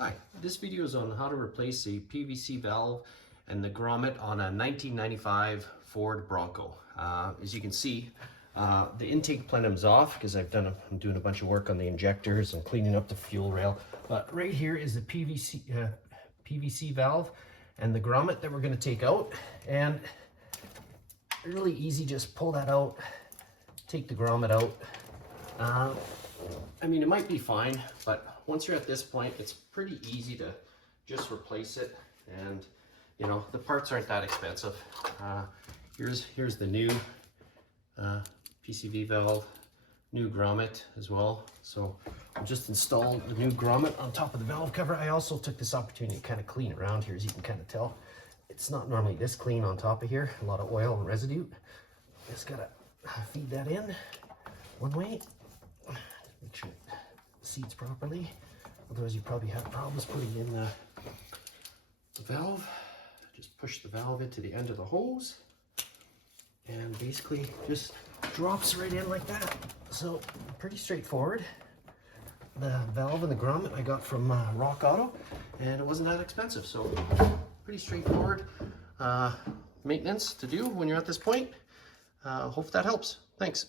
Hi, this video is on how to replace a PVC valve and the grommet on a 1995 Ford Bronco. As you can see, the intake plenum's off because I'm doing a bunch of work on the injectors and cleaning up the fuel rail. But right here is the PVC valve and the grommet that we're going to take out. And really easy, just pull that out, take the grommet out. I mean, it might be fine, but once you're at this point, it's pretty easy to just replace it. And you know, the parts aren't that expensive. Here's the new PCV valve, new grommet as well. So I'll just install the new grommet on top of the valve cover. I also took this opportunity to kind of clean around here. As you can kind of tell, it's not normally this clean on top of here. A lot of oil and residue. Just gotta feed that in one way. Make sure it seats properly. Otherwise you probably have problems putting in the valve. Just push the valve into the end of the hose and basically just drops right in like that. So pretty straightforward. The valve and the grommet I got from Rock Auto, and it wasn't that expensive. So pretty straightforward maintenance to do when you're at this point. Hope that helps. Thanks.